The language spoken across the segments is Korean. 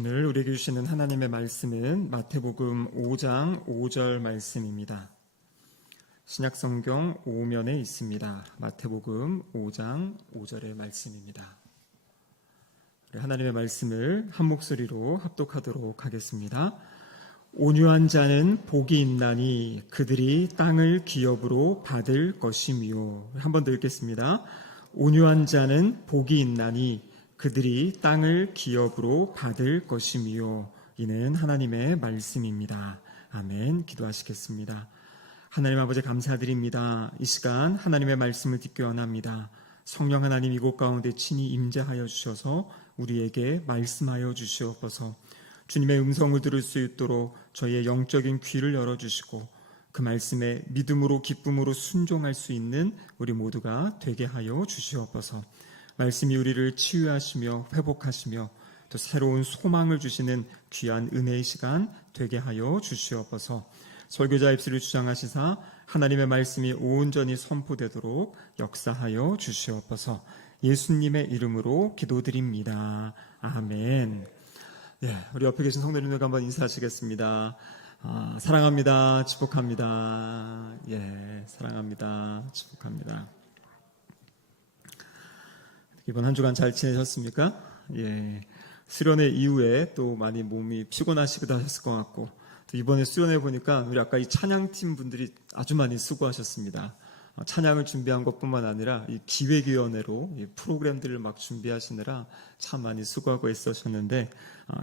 오늘 우리에게 주시는 하나님의 말씀은 마태복음 5장 5절 말씀입니다. 신약성경 5면에 있습니다. 마태복음 5장 5절의 말씀입니다. 하나님의 말씀을 한 목소리로 합독하도록 하겠습니다. 온유한 자는 복이 있나니 그들이 땅을 기업으로 받을 것이며. 한 번 더 읽겠습니다. 온유한 자는 복이 있나니 그들이 땅을 기업으로 받을 것이며. 이는 하나님의 말씀입니다. 아멘. 기도하시겠습니다. 하나님 아버지 감사드립니다. 이 시간 하나님의 말씀을 듣기 원합니다. 성령 하나님 이곳 가운데 친히 임재하여 주셔서 우리에게 말씀하여 주시옵소서. 주님의 음성을 들을 수 있도록 저희의 영적인 귀를 열어주시고 그 말씀에 믿음으로 기쁨으로 순종할 수 있는 우리 모두가 되게 하여 주시옵소서. 말씀이 우리를 치유하시며 회복하시며 또 새로운 소망을 주시는 귀한 은혜의 시간 되게 하여 주시옵소서. 설교자 입술을 주장하시사 하나님의 말씀이 온전히 선포되도록 역사하여 주시옵소서. 예수님의 이름으로 기도드립니다. 아멘. 우리 옆에 계신 성도님들과 한번 인사하시겠습니다. 사랑합니다. 축복합니다. 사랑합니다. 축복합니다. 이번 한 주간 잘 지내셨습니까? 수련회 이후에 또 많이 몸이 피곤하시기도 하셨을 것 같고, 또 이번에 수련회 보니까 우리 아까 이 찬양팀 분들이 아주 많이 수고하셨습니다. 찬양을 준비한 것뿐만 아니라 이 기획위원회로 이 프로그램들을 막 준비하시느라 참 많이 수고하고 있으셨는데,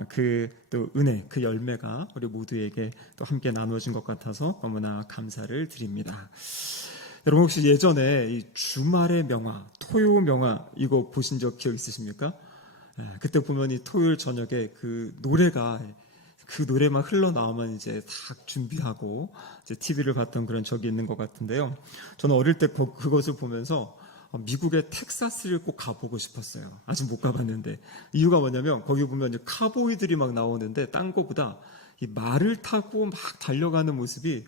그 또 은혜, 그 열매가 우리 모두에게 또 함께 나누어진 것 같아서 너무나 감사를 드립니다. 여러분 혹시 예전에 이 주말의 명화, 토요 명화 이거 보신 적 기억 있으십니까? 그때 보면 이 토요일 저녁에 그 노래만 흘러나오면 이제 다 준비하고 이제 TV를 봤던 그런 적이 있는 것 같은데요. 저는 어릴 때 그것을 보면서 미국의 텍사스를 꼭 가보고 싶었어요. 아직 못 가봤는데. 이유가 뭐냐면 거기 보면 이제 카보이들이 막 나오는데 딴 거보다 이 말을 타고 막 달려가는 모습이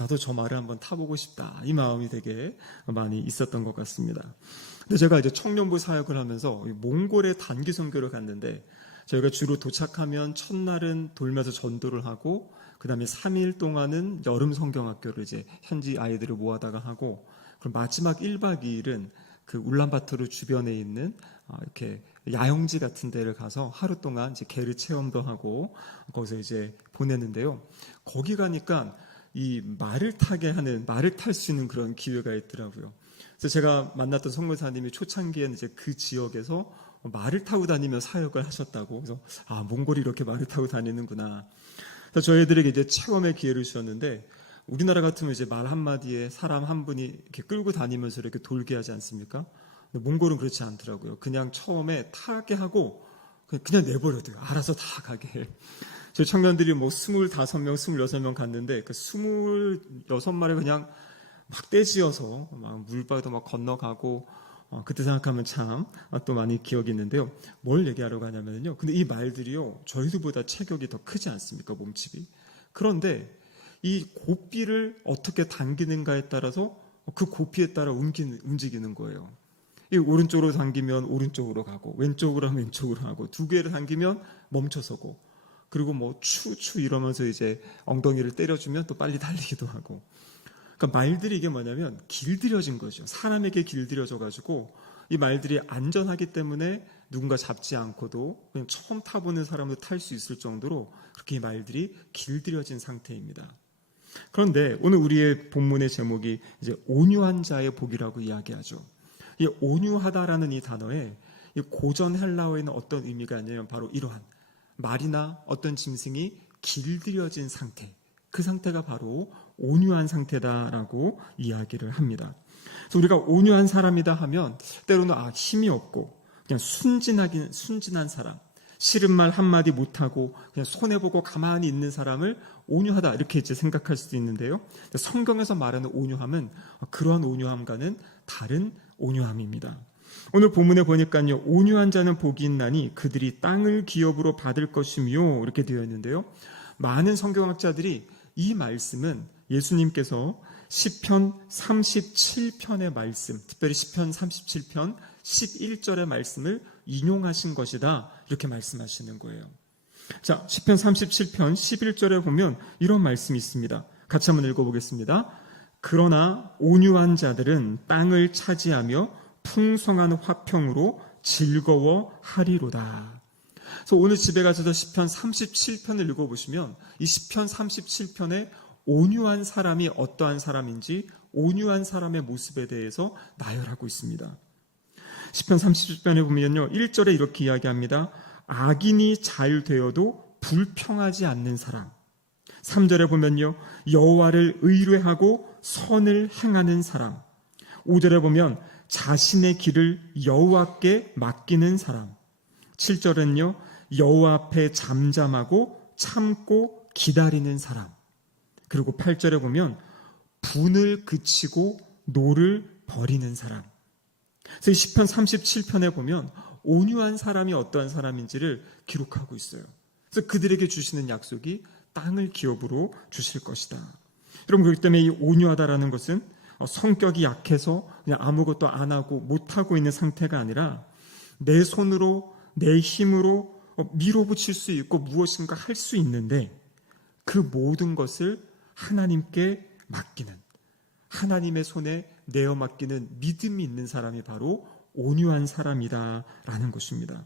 나도 저 말을 한번 타보고 싶다. 이 마음이 되게 많이 있었던 것 같습니다. 근데 제가 이제 청년부 사역을 하면서 몽골에 단기 선교를 갔는데 저희가 주로 도착하면 첫날은 돌면서 전도를 하고 그 다음에 3일 동안은 여름 성경학교를 이제 현지 아이들을 모아다가 하고 그럼 마지막 1박 2일은 그 울란바토르 주변에 있는 이렇게 야영지 같은 데를 가서 하루 동안 이제 게르 체험도 하고 거기서 이제 보냈는데요. 거기 가니까 이 말을 탈 수 있는 그런 기회가 있더라고요. 그래서 제가 만났던 성모사님이 초창기에는 이제 그 지역에서 말을 타고 다니며 사역을 하셨다고. 그래서 몽골이 이렇게 말을 타고 다니는구나. 그래서 저희들에게 이제 체험의 기회를 주셨는데 우리나라 같으면 이제 말 한마디에 사람 한 분이 이렇게 끌고 다니면서 이렇게 돌게 하지 않습니까? 근데 몽골은 그렇지 않더라고요. 그냥 처음에 타게 하고 그냥 내버려둬요. 알아서 다 가게. 저희 청년들이 뭐 25명, 26명 갔는데 그 26마리 그냥 막 떼지어서 막 물바위도 막 건너가고 그때 생각하면 참 또 많이 기억이 있는데요. 뭘 얘기하려고 하냐면요. 근데 이 말들이요. 저희들보다 체격이 더 크지 않습니까? 몸집이. 그런데 이 고삐를 어떻게 당기는가에 따라서 그 고삐에 따라 움직이는 거예요. 이 오른쪽으로 당기면 오른쪽으로 가고 왼쪽으로 하면 왼쪽으로 하고 두 개를 당기면 멈춰서고 그리고 뭐 추추 이러면서 이제 엉덩이를 때려주면 또 빨리 달리기도 하고. 그러니까 말들이 이게 뭐냐면 길들여진 거죠. 사람에게 길들여져 가지고 이 말들이 안전하기 때문에 누군가 잡지 않고도 그냥 처음 타보는 사람도 탈 수 있을 정도로 그렇게 이 말들이 길들여진 상태입니다. 그런데 오늘 우리의 본문의 제목이 이제 온유한 자의 복이라고 이야기하죠. 이 온유하다라는 이 단어에 이 고전 헬라어에는 어떤 의미가 있냐면 바로 이러한 말이나 어떤 짐승이 길들여진 상태, 그 상태가 바로 온유한 상태다라고 이야기를 합니다. 그래서 우리가 온유한 사람이다 하면 때로는 힘이 없고 그냥 순진한 사람, 싫은 말 한마디 못하고 그냥 손해보고 가만히 있는 사람을 온유하다 이렇게 이제 생각할 수도 있는데요. 성경에서 말하는 온유함은 그러한 온유함과는 다른 온유함입니다. 오늘 본문에 보니까요. 온유한 자는 복이 있나니 그들이 땅을 기업으로 받을 것이며 이렇게 되어 있는데요. 많은 성경학자들이 이 말씀은 예수님께서 시편 37편의 말씀, 특별히 시편 37편 11절의 말씀을 인용하신 것이다 이렇게 말씀하시는 거예요. 자, 시편 37편 11절에 보면 이런 말씀이 있습니다. 같이 한번 읽어보겠습니다. 그러나 온유한 자들은 땅을 차지하며 풍성한 화평으로 즐거워하리로다. 그래서 오늘 집에 가셔서 시편 37편을 읽어보시면 이 시편 37편에 온유한 사람이 어떠한 사람인지 온유한 사람의 모습에 대해서 나열하고 있습니다. 시편 37편에 보면요 1절에 이렇게 이야기합니다. 악인이 잘 되어도 불평하지 않는 사람. 3절에 보면요 여호와를 의뢰하고 선을 행하는 사람. 5절에 보면 자신의 길을 여호와께 맡기는 사람. 7절은요 여호와 앞에 잠잠하고 참고 기다리는 사람. 그리고 8절에 보면 분을 그치고 노를 버리는 사람. 그래서 시편 37편에 보면 온유한 사람이 어떠한 사람인지를 기록하고 있어요. 그래서 그들에게 주시는 약속이 땅을 기업으로 주실 것이다. 여러분 그렇기 때문에 이 온유하다라는 것은 성격이 약해서 그냥 아무것도 안 하고 못하고 있는 상태가 아니라 내 손으로 내 힘으로 밀어붙일 수 있고 무엇인가 할 수 있는데 그 모든 것을 하나님께 맡기는 하나님의 손에 내어 맡기는 믿음이 있는 사람이 바로 온유한 사람이다라는 것입니다.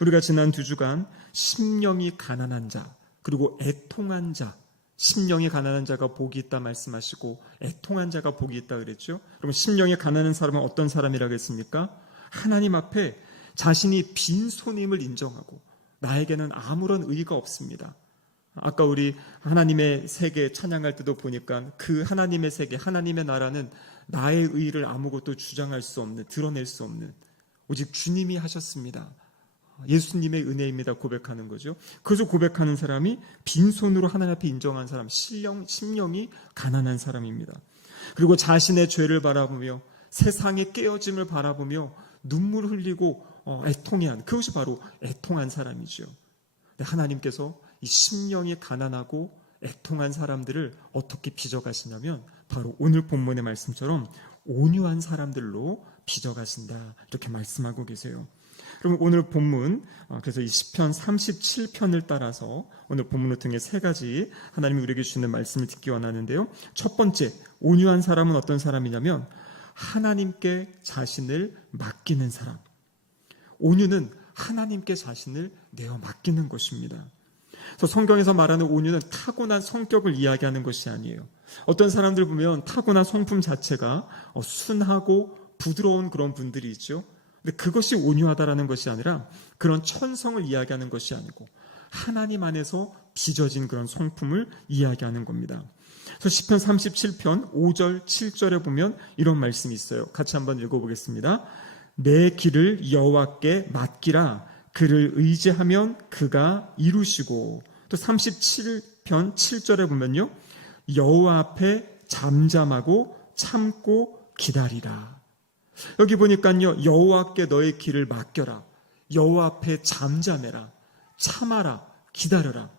우리가 지난 2주간 심령이 가난한 자 그리고 애통한 자 심령이 가난한 자가 복이 있다 말씀하시고 애통한 자가 복이 있다 그랬죠. 그럼 심령이 가난한 사람은 어떤 사람이라고 했습니까? 하나님 앞에 자신이 빈손임을 인정하고 나에게는 아무런 의의가 없습니다. 아까 우리 하나님의 세계 찬양할 때도 보니까 그 하나님의 세계, 하나님의 나라는 나의 의의를 아무것도 주장할 수 없는, 드러낼 수 없는 오직 주님이 하셨습니다. 예수님의 은혜입니다 고백하는 거죠. 그래서 고백하는 사람이 빈손으로 하나님 앞에 인정한 사람, 심령이 가난한 사람입니다. 그리고 자신의 죄를 바라보며 세상의 깨어짐을 바라보며 눈물을 흘리고 애통해한 그것이 바로 애통한 사람이죠. 하나님께서 이 심령이 가난하고 애통한 사람들을 어떻게 빚어가시냐면 바로 오늘 본문의 말씀처럼 온유한 사람들로 빚어가신다 이렇게 말씀하고 계세요. 그럼 오늘 본문 그래서 이 시편 37편을 따라서 오늘 본문을 통해 3가지 하나님이 우리에게 주시는 말씀을 듣기 원하는데요. 첫 번째 온유한 사람은 어떤 사람이냐면 하나님께 자신을 맡기는 사람. 온유는 하나님께 자신을 내어 맡기는 것입니다. 그래서 성경에서 말하는 온유는 타고난 성격을 이야기하는 것이 아니에요. 어떤 사람들 보면 타고난 성품 자체가 순하고 부드러운 그런 분들이 있죠. 근데 그것이 온유하다라는 것이 아니라 그런 천성을 이야기하는 것이 아니고 하나님 안에서 빚어진 그런 성품을 이야기하는 겁니다. 그래서 시편 37편 5절 7절에 보면 이런 말씀이 있어요. 같이 한번 읽어보겠습니다. 내 길을 여호와께 맡기라. 그를 의지하면 그가 이루시고. 또 37편 7절에 보면요. 여호와 앞에 잠잠하고 참고 기다리라. 여기 보니까요. 여호와께 너의 길을 맡겨라. 여호와 앞에 잠잠해라. 참아라. 기다려라.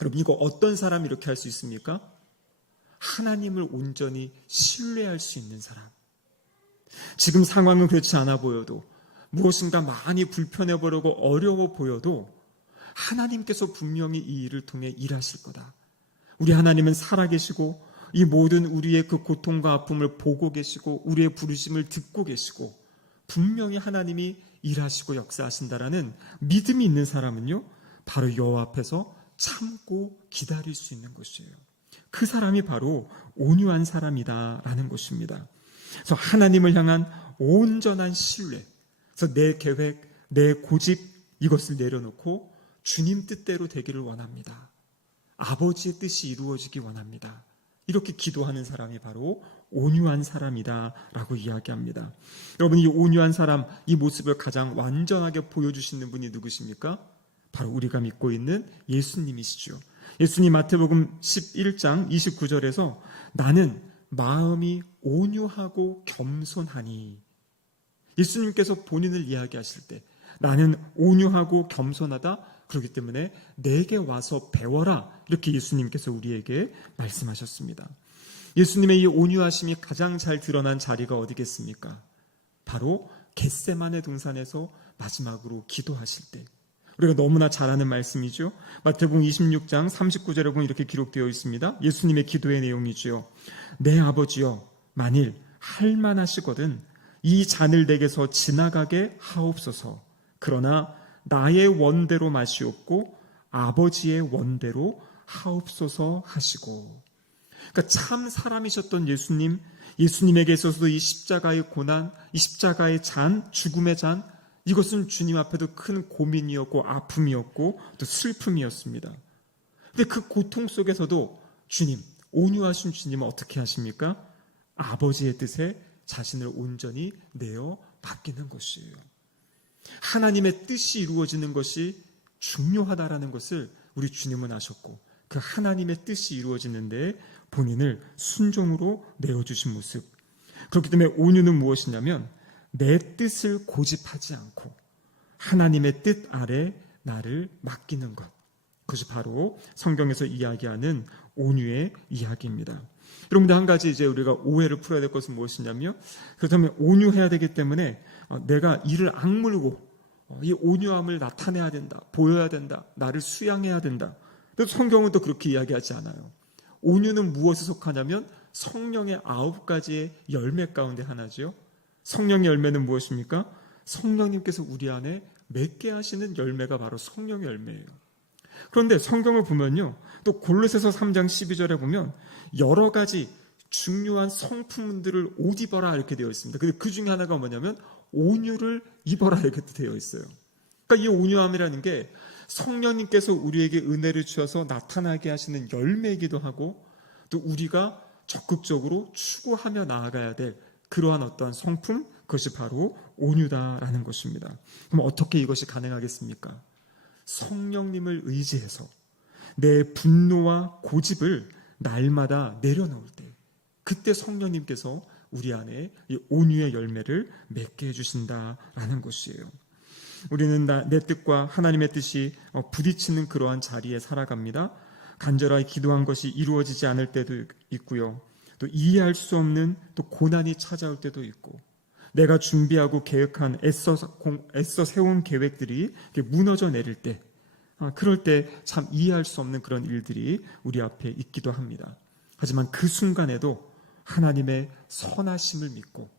여러분 이거 어떤 사람이 이렇게 할 수 있습니까? 하나님을 온전히 신뢰할 수 있는 사람. 지금 상황은 그렇지 않아 보여도 무엇인가 많이 불편해 보이고 어려워 보여도 하나님께서 분명히 이 일을 통해 일하실 거다. 우리 하나님은 살아계시고 이 모든 우리의 그 고통과 아픔을 보고 계시고 우리의 부르심을 듣고 계시고 분명히 하나님이 일하시고 역사하신다라는 믿음이 있는 사람은요 바로 여호와 앞에서 참고 기다릴 수 있는 것이에요. 그 사람이 바로 온유한 사람이다라는 것입니다. 그래서 하나님을 향한 온전한 신뢰, 그래서 내 계획, 내 고집 이것을 내려놓고 주님 뜻대로 되기를 원합니다. 아버지의 뜻이 이루어지기 원합니다. 이렇게 기도하는 사람이 바로 온유한 사람이다라고 이야기합니다. 여러분 이 온유한 사람, 이 모습을 가장 완전하게 보여주시는 분이 누구십니까? 바로 우리가 믿고 있는 예수님이시죠. 예수님 마태복음 11장 29절에서 나는 마음이 온유하고 겸손하니 예수님께서 본인을 이야기하실 때 나는 온유하고 겸손하다 그렇기 때문에 내게 와서 배워라 이렇게 예수님께서 우리에게 말씀하셨습니다. 예수님의 이 온유하심이 가장 잘 드러난 자리가 어디겠습니까? 바로 겟세마네 동산에서 마지막으로 기도하실 때 우리가 너무나 잘 아는 말씀이죠. 마태복음 26장 39절에 보면 이렇게 기록되어 있습니다. 예수님의 기도의 내용이지요. 내 아버지여, 만일 할만하시거든 이 잔을 내게서 지나가게 하옵소서. 그러나 나의 원대로 마시옵고 아버지의 원대로 하옵소서 하시고. 그러니까 참 사람이셨던 예수님에게 있어서도 이 십자가의 고난, 이 십자가의 잔, 죽음의 잔, 이것은 주님 앞에도 큰 고민이었고 아픔이었고 또 슬픔이었습니다. 근데 그 고통 속에서도 주님, 온유하신 주님은 어떻게 하십니까? 아버지의 뜻에 자신을 온전히 내어 맡기는 것이에요. 하나님의 뜻이 이루어지는 것이 중요하다라는 것을 우리 주님은 아셨고, 그 하나님의 뜻이 이루어지는데 본인을 순종으로 내어주신 모습. 그렇기 때문에 온유는 무엇이냐면 내 뜻을 고집하지 않고 하나님의 뜻 아래 나를 맡기는 것. 그것이 바로 성경에서 이야기하는 온유의 이야기입니다. 여러분들 한 가지 이제 우리가 오해를 풀어야 될 것은 무엇이냐면, 그렇다면 온유해야 되기 때문에 내가 이를 악물고 이 온유함을 나타내야 된다, 보여야 된다, 나를 수양해야 된다. 그래서 성경은 또 그렇게 이야기하지 않아요. 온유는 무엇에 속하냐면 성령의 9가지의 열매 가운데 하나죠. 성령의 열매는 무엇입니까? 성령님께서 우리 안에 맺게 하시는 열매가 바로 성령의 열매예요. 그런데 성경을 보면요, 또 골로새서 3장 12절에 보면 여러 가지 중요한 성품들을 옷 입어라 이렇게 되어 있습니다. 근데 그 중에 하나가 뭐냐면 온유를 입어라 이렇게 되어 있어요. 그러니까 이 온유함이라는 게 성령님께서 우리에게 은혜를 주셔서 나타나게 하시는 열매이기도 하고, 또 우리가 적극적으로 추구하며 나아가야 될 그러한 어떠한 성품, 그것이 바로 온유다라는 것입니다. 그럼 어떻게 이것이 가능하겠습니까? 성령님을 의지해서 내 분노와 고집을 날마다 내려놓을 때, 그때 성령님께서 우리 안에 이 온유의 열매를 맺게 해주신다라는 것이에요. 우리는 내 뜻과 하나님의 뜻이 부딪히는 그러한 자리에 살아갑니다. 간절하게 기도한 것이 이루어지지 않을 때도 있고요. 또 이해할 수 없는 또 고난이 찾아올 때도 있고, 내가 준비하고 계획한 애써 세운 계획들이 무너져 내릴 때, 그럴 때 참 이해할 수 없는 그런 일들이 우리 앞에 있기도 합니다. 하지만 그 순간에도 하나님의 선하심을 믿고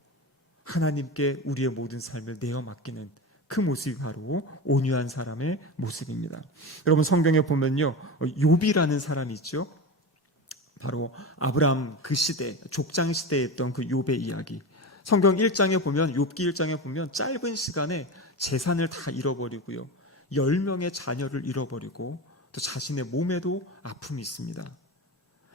하나님께 우리의 모든 삶을 내어 맡기는 그 모습이 바로 온유한 사람의 모습입니다. 여러분 성경에 보면요, 욥이라는 사람이 있죠. 바로 아브라함 그 시대, 족장 시대에 있던 그 욥의 이야기. 성경 1장에 보면, 욥기 1장에 보면 짧은 시간에 재산을 다 잃어버리고요, 10명의 자녀를 잃어버리고 또 자신의 몸에도 아픔이 있습니다.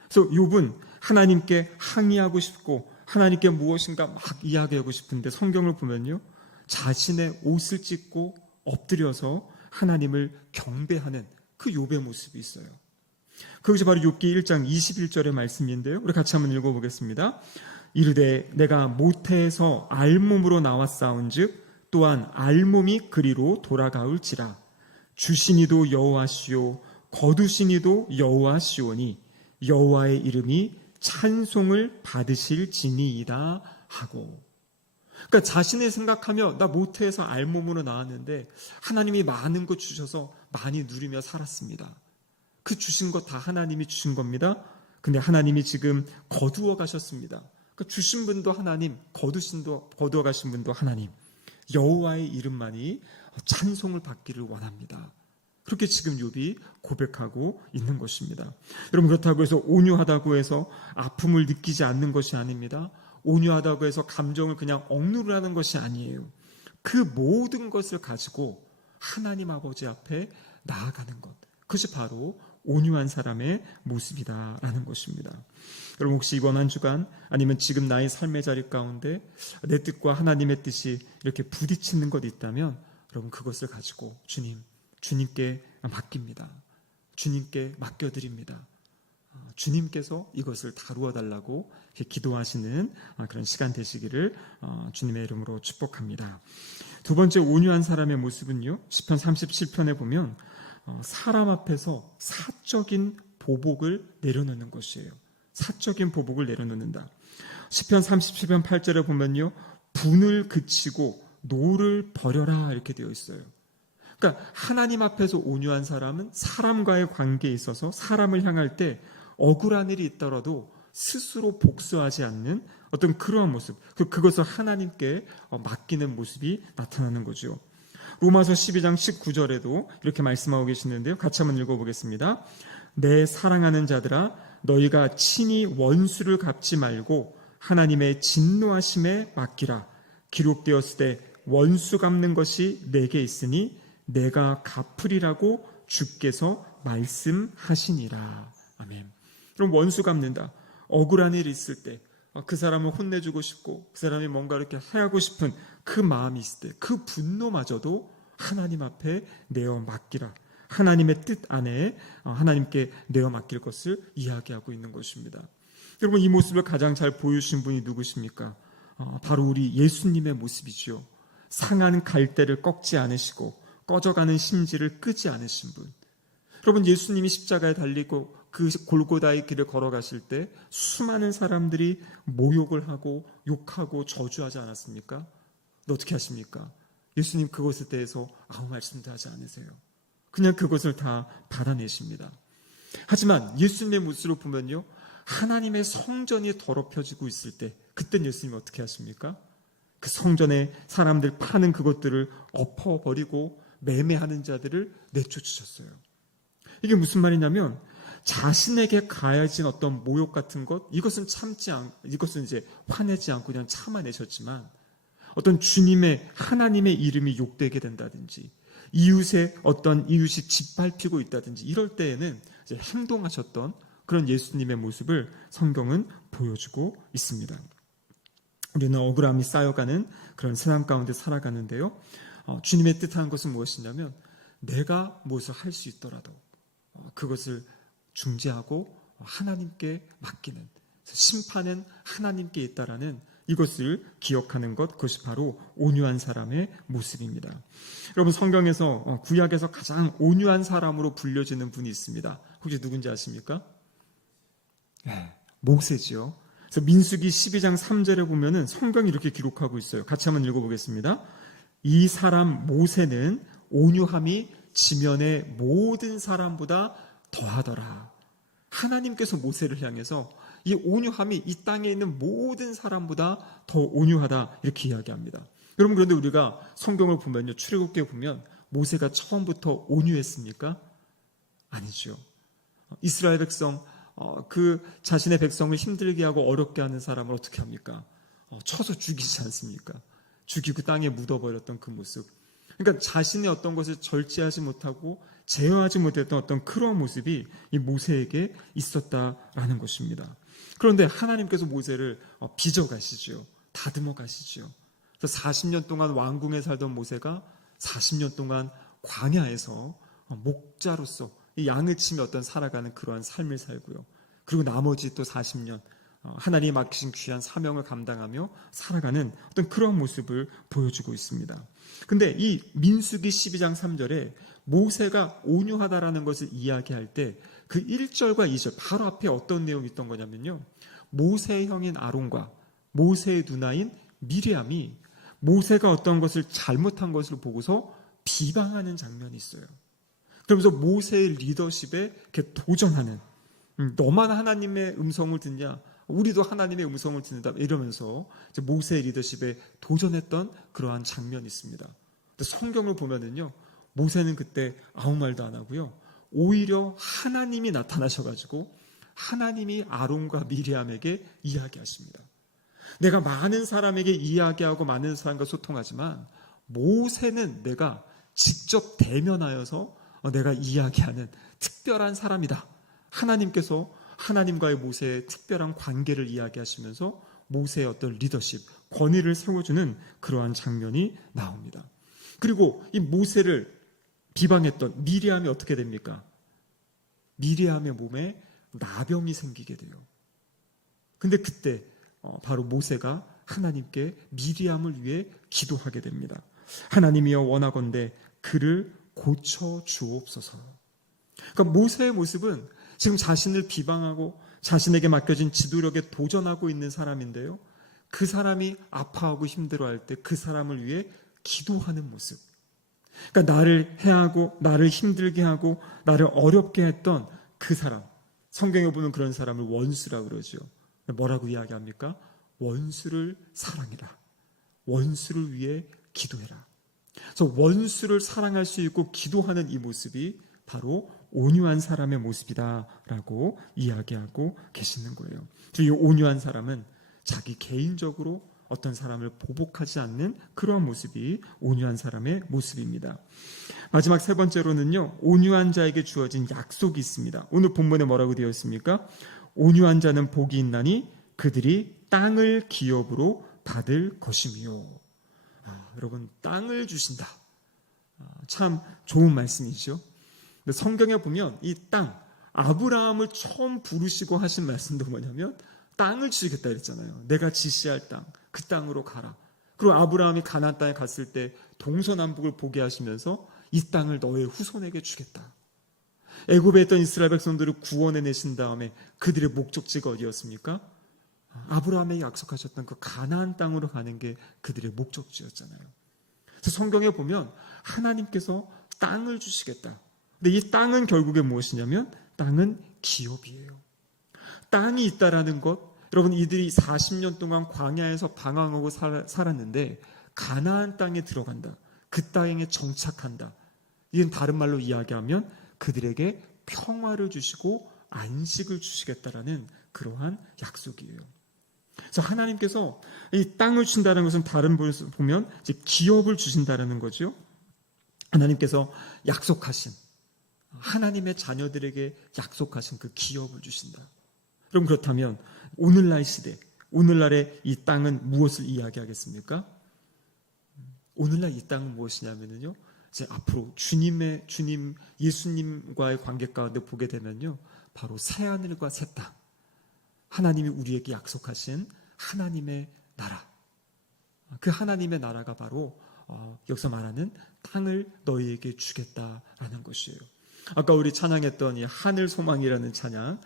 그래서 욥은 하나님께 항의하고 싶고 하나님께 무엇인가 막 이야기하고 싶은데 성경을 보면요, 자신의 옷을 찢고 엎드려서 하나님을 경배하는 그 욥의 모습이 있어요. 그것이 바로 욥기 1장 21절의 말씀인데요, 우리 같이 한번 읽어보겠습니다. 이르되 내가 모태에서 알몸으로 나왔사온즉 또한 알몸이 그리로 돌아가올지라. 주시니도 여호와시오 거두시니도 여호와시오니 여호와의 이름이 찬송을 받으실지니이다 하고. 그러니까 자신을 생각하며 나 모태에서 알몸으로 나왔는데 하나님이 많은 것 주셔서 많이 누리며 살았습니다. 그 주신 것 다 하나님이 주신 겁니다. 근데 하나님이 지금 거두어 가셨습니다. 그러니까 주신 분도 하나님, 거두어 가신 분도 하나님, 여호와의 이름만이 찬송을 받기를 원합니다. 그렇게 지금 욥이 고백하고 있는 것입니다. 여러분, 그렇다고 해서 온유하다고 해서 아픔을 느끼지 않는 것이 아닙니다. 온유하다고 해서 감정을 그냥 억누르라는 것이 아니에요. 그 모든 것을 가지고 하나님 아버지 앞에 나아가는 것, 그것이 바로 온유한 사람의 모습이다라는 것입니다. 여러분, 혹시 이번 한 주간 아니면 지금 나의 삶의 자리 가운데 내 뜻과 하나님의 뜻이 이렇게 부딪히는 것이 있다면 여러분, 그것을 가지고 주님께 맡깁니다. 주님께 맡겨드립니다. 주님께서 이것을 다루어 달라고 기도하시는 그런 시간 되시기를 주님의 이름으로 축복합니다. 두 번째 온유한 사람의 모습은요, 시편 37편에 보면 사람 앞에서 사적인 보복을 내려놓는 것이에요. 사적인 보복을 내려놓는다. 시편 37편 8절에 보면요, 분을 그치고 노를 버려라 이렇게 되어 있어요. 그러니까 그러니까 하나님 앞에서 온유한 사람은 사람과의 관계에 있어서 사람을 향할 때 억울한 일이 있더라도 스스로 복수하지 않는 어떤 그러한 모습, 그것을 하나님께 맡기는 모습이 나타나는 거죠. 로마서 12장 19절에도 이렇게 말씀하고 계시는데요. 같이 한번 읽어보겠습니다. 내 사랑하는 자들아, 너희가 친히 원수를 갚지 말고 하나님의 진노하심에 맡기라. 기록되었을 때 원수 갚는 것이 내게 있으니 내가 갚으리라고 주께서 말씀하시니라. 아멘. 그럼 원수 갚는다. 억울한 일이 있을 때 그 사람을 혼내주고 싶고 그 사람이 뭔가 이렇게 해하고 싶은 그 마음이 있을 때 그 분노마저도 하나님 앞에 내어 맡기라. 하나님의 뜻 안에 하나님께 내어 맡길 것을 이야기하고 있는 것입니다. 여러분, 이 모습을 가장 잘 보여주신 분이 누구십니까? 바로 우리 예수님의 모습이죠. 상한 갈대를 꺾지 않으시고 꺼져가는 심지를 끄지 않으신 분. 여러분, 예수님이 십자가에 달리고 그 골고다의 길을 걸어가실 때 수많은 사람들이 모욕을 하고 욕하고 저주하지 않았습니까? 어떻게 하십니까? 예수님 그것에 대해서 아무 말씀도 하지 않으세요. 그냥 그것을 다 받아내십니다. 하지만 예수님의 모습을 보면요, 하나님의 성전이 더럽혀지고 있을 때 그땐 예수님이 어떻게 하십니까? 그 성전에 사람들 파는 그것들을 엎어버리고 매매하는 자들을 내쫓으셨어요. 이게 무슨 말이냐면 자신에게 가해진 어떤 모욕 같은 것, 이것은 이제 화내지 않고 그냥 참아내셨지만 어떤 주님의 하나님의 이름이 욕되게 된다든지 이웃이 짓밟히고 있다든지 이럴 때에는 이제 행동하셨던 그런 예수님의 모습을 성경은 보여주고 있습니다. 우리는 억울함이 쌓여가는 그런 세상 가운데 살아가는데요. 주님의 뜻하는 것은 무엇이냐면 내가 무엇을 할 수 있더라도 그것을 중재하고 하나님께 맡기는, 심판은 하나님께 있다라는 이것을 기억하는 것, 그것이 바로 온유한 사람의 모습입니다. 여러분, 성경에서 구약에서 가장 온유한 사람으로 불려지는 분이 있습니다. 혹시 누군지 아십니까? 네, 모세지요. 그래서 민수기 12장 3절에 보면은 성경이 이렇게 기록하고 있어요. 같이 한번 읽어보겠습니다. 이 사람 모세는 온유함이 지면의 모든 사람보다 더하더라. 하나님께서 모세를 향해서 이 온유함이 이 땅에 있는 모든 사람보다 더 온유하다 이렇게 이야기합니다. 여러분, 그런데 우리가 성경을 보면요, 출애굽기에 보면 모세가 처음부터 온유했습니까? 아니죠. 이스라엘 백성, 그 자신의 백성을 힘들게 하고 어렵게 하는 사람을 어떻게 합니까? 쳐서 죽이지 않습니까? 죽이고 땅에 묻어버렸던 그 모습. 그러니까 자신의 어떤 것을 절제하지 못하고 제어하지 못했던 어떤 그런 모습이 이 모세에게 있었다라는 것입니다. 그런데 하나님께서 모세를 빚어가시죠. 다듬어 가시죠. 그래서 40년 동안 왕궁에 살던 모세가 40년 동안 광야에서 목자로서 이 양을 치며 어떤 살아가는 그러한 삶을 살고요. 그리고 나머지 또 40년 하나님이 맡기신 귀한 사명을 감당하며 살아가는 어떤 그런 모습을 보여주고 있습니다. 근데 이 민수기 12장 3절에 모세가 온유하다라는 것을 이야기할 때 그 1절과 2절 바로 앞에 어떤 내용이 있던 거냐면요, 모세의 형인 아론과 모세의 누나인 미리암이 모세가 어떤 것을 잘못한 것을 보고서 비방하는 장면이 있어요. 그러면서 모세의 리더십에 이렇게 도전하는, 너만 하나님의 음성을 듣냐, 우리도 하나님의 음성을 듣는다 이러면서 이제 모세의 리더십에 도전했던 그러한 장면이 있습니다. 성경을 보면은요, 모세는 그때 아무 말도 안 하고요, 오히려 하나님이 나타나셔가지고 하나님이 아론과 미리암에게 이야기하십니다. 내가 많은 사람에게 이야기하고 많은 사람과 소통하지만 모세는 내가 직접 대면하여서 내가 이야기하는 특별한 사람이다. 하나님께서 하나님과의 모세의 특별한 관계를 이야기하시면서 모세의 어떤 리더십, 권위를 세워주는 그러한 장면이 나옵니다. 그리고 이 모세를 비방했던 미리암이 어떻게 됩니까? 미리암의 몸에 나병이 생기게 돼요. 근데 그때 바로 모세가 하나님께 미리암을 위해 기도하게 됩니다. 하나님이여 원하건대 그를 고쳐 주옵소서. 그러니까 모세의 모습은 지금 자신을 비방하고 자신에게 맡겨진 지도력에 도전하고 있는 사람인데요, 그 사람이 아파하고 힘들어할 때 그 사람을 위해 기도하는 모습. 그러니까 나를 해하고 나를 힘들게 하고 나를 어렵게 했던 그 사람, 성경에 보면 그런 사람을 원수라고 그러죠. 뭐라고 이야기합니까? 원수를 사랑해라. 원수를 위해 기도해라. 그래서 원수를 사랑할 수 있고 기도하는 이 모습이 바로 온유한 사람의 모습이다라고 이야기하고 계시는 거예요. 이 온유한 사람은 자기 개인적으로 어떤 사람을 보복하지 않는 그러한 모습이 온유한 사람의 모습입니다. 마지막 세 번째로는요, 온유한 자에게 주어진 약속이 있습니다. 오늘 본문에 뭐라고 되어 있습니까? 온유한 자는 복이 있나니 그들이 땅을 기업으로 받을 것이며. 여러분, 땅을 주신다. 참 좋은 말씀이죠. 근데 성경에 보면 이 땅, 아브라함을 처음 부르시고 하신 말씀도 뭐냐면 땅을 주시겠다 그랬잖아요. 내가 지시할 땅, 그 땅으로 가라. 그리고 아브라함이 가나안 땅에 갔을 때 동서남북을 보게 하시면서 이 땅을 너의 후손에게 주겠다. 애굽에 있던 이스라엘 백성들을 구원해 내신 다음에 그들의 목적지가 어디였습니까? 아브라함에게 약속하셨던 그 가나안 땅으로 가는 게 그들의 목적지였잖아요. 그래서 성경에 보면 하나님께서 땅을 주시겠다. 근데 이 땅은 결국에 무엇이냐면 땅은 기업이에요. 땅이 있다라는 것, 여러분 이들이 40년 동안 광야에서 방황하고 살았는데 가나안 땅에 들어간다. 그 땅에 정착한다. 이건 다른 말로 이야기하면 그들에게 평화를 주시고 안식을 주시겠다라는 그러한 약속이에요. 그래서 하나님께서 이 땅을 주신다는 것은 다른 부분에서 보면 이제 기업을 주신다는 거죠. 하나님께서 약속하신, 하나님의 자녀들에게 약속하신 그 기업을 주신다. 그럼 그렇다면 오늘날 시대, 오늘날의 이 땅은 무엇을 이야기하겠습니까? 오늘날 이 땅은 무엇이냐면요, 이제 앞으로 주님 예수님과의 관계 가운데 보게 되면요, 바로 새 하늘과 새 땅, 하나님이 우리에게 약속하신 하나님의 나라, 그 하나님의 나라가 바로 여기서 말하는 땅을 너희에게 주겠다라는 것이에요. 아까 우리 찬양했던 이 하늘 소망이라는 찬양,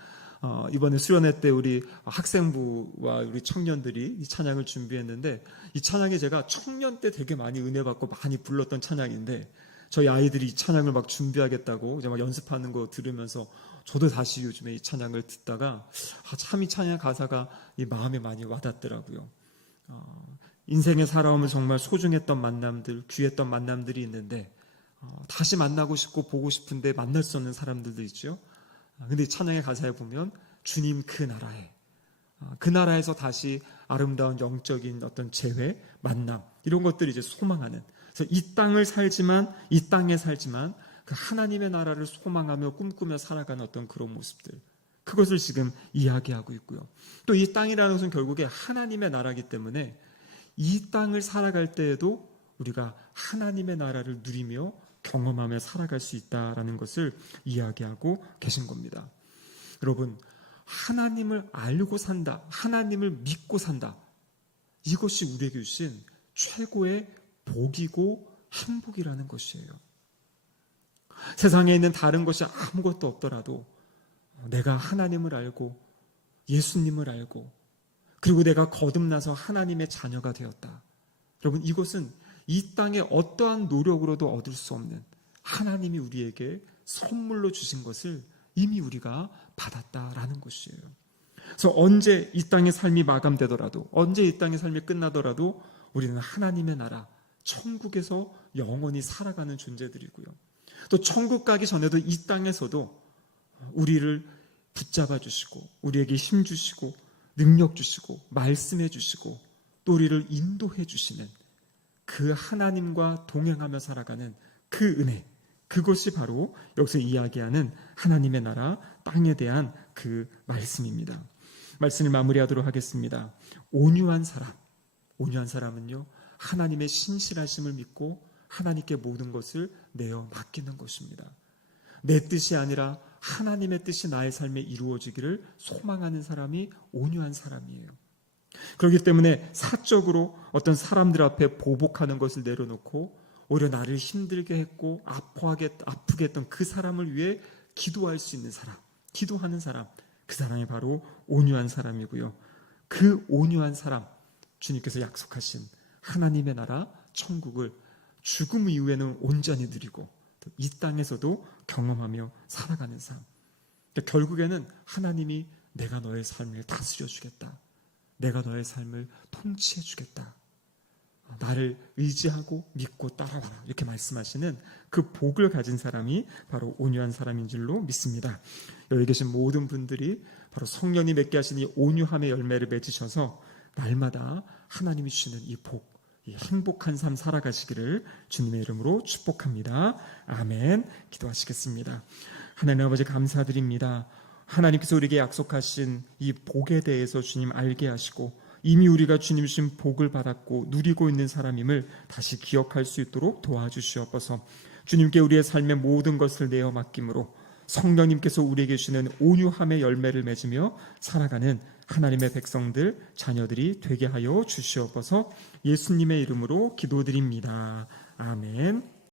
이번에 수련회 때 우리 학생부와 우리 청년들이 이 찬양을 준비했는데, 이 찬양이 제가 청년 때 되게 많이 은혜 받고 많이 불렀던 찬양인데, 저희 아이들이 이 찬양을 막 준비하겠다고 이제 막 연습하는 거 들으면서 저도 다시 요즘에 이 찬양을 듣다가 참 이 찬양 가사가 이 마음에 많이 와닿더라고요. 인생에 살아오면 정말 소중했던 만남들, 귀했던 만남들이 있는데 다시 만나고 싶고 보고 싶은데 만날 수 없는 사람들도 있죠. 근데 이 찬양의 가사에 보면 주님 그 나라에, 그 나라에서 다시 아름다운 영적인 어떤 재회, 만남, 이런 것들을 이제 소망하는, 그래서 이 땅을 살지만, 이 땅에 살지만 그 하나님의 나라를 소망하며 꿈꾸며 살아가는 어떤 그런 모습들, 그것을 지금 이야기하고 있고요. 또 이 땅이라는 것은 결국에 하나님의 나라이기 때문에 이 땅을 살아갈 때에도 우리가 하나님의 나라를 누리며 경험하며 살아갈 수 있다라는 것을 이야기하고 계신 겁니다. 여러분, 하나님을 알고 산다, 하나님을 믿고 산다, 이것이 우리에게 주신 최고의 복이고 행복이라는 것이에요. 세상에 있는 다른 것이 아무것도 없더라도 내가 하나님을 알고 예수님을 알고 그리고 내가 거듭나서 하나님의 자녀가 되었다. 여러분, 이것은 이 땅의 어떠한 노력으로도 얻을 수 없는 하나님이 우리에게 선물로 주신 것을 이미 우리가 받았다라는 것이에요. 그래서 언제 이 땅의 삶이 마감되더라도, 언제 이 땅의 삶이 끝나더라도 우리는 하나님의 나라, 천국에서 영원히 살아가는 존재들이고요. 또 천국 가기 전에도 이 땅에서도 우리를 붙잡아 주시고 우리에게 힘 주시고 능력 주시고 말씀해 주시고 또 우리를 인도해 주시는 그 하나님과 동행하며 살아가는 그 은혜, 그것이 바로 여기서 이야기하는 하나님의 나라 땅에 대한 그 말씀입니다. 말씀을 마무리하도록 하겠습니다. 온유한 사람은요, 하나님의 신실하심을 믿고 하나님께 모든 것을 내어 맡기는 것입니다. 내 뜻이 아니라 하나님의 뜻이 나의 삶에 이루어지기를 소망하는 사람이 온유한 사람이에요. 그렇기 때문에 사적으로 어떤 사람들 앞에 보복하는 것을 내려놓고 오히려 나를 힘들게 했고 아프게 했던 그 사람을 위해 기도할 수 있는 사람, 기도하는 사람, 그 사람이 바로 온유한 사람이고요. 그 온유한 사람, 주님께서 약속하신 하나님의 나라 천국을 죽음 이후에는 온전히 누리고 또 이 땅에서도 경험하며 살아가는 삶. 그러니까 결국에는 하나님이 내가 너의 삶을 다스려 주겠다. 내가 너의 삶을 통치해 주겠다. 나를 의지하고 믿고 따라와라. 이렇게 말씀하시는 그 복을 가진 사람이 바로 온유한 사람인 줄로 믿습니다. 여기 계신 모든 분들이 바로 성령이 맺게 하신 이 온유함의 열매를 맺으셔서 날마다 하나님이 주시는 이 복, 이 행복한 삶 살아가시기를 주님의 이름으로 축복합니다. 아멘. 기도하시겠습니다. 하나님 아버지 감사드립니다. 하나님께서 우리에게 약속하신 이 복에 대해서 주님 알게 하시고 이미 우리가 주님 주신 복을 받았고 누리고 있는 사람임을 다시 기억할 수 있도록 도와주시옵소서. 주님께 우리의 삶의 모든 것을 내어 맡김으로 성령님께서 우리에게 주시는 온유함의 열매를 맺으며 살아가는 하나님의 백성들, 자녀들이 되게 하여 주시옵소서. 예수님의 이름으로 기도드립니다. 아멘.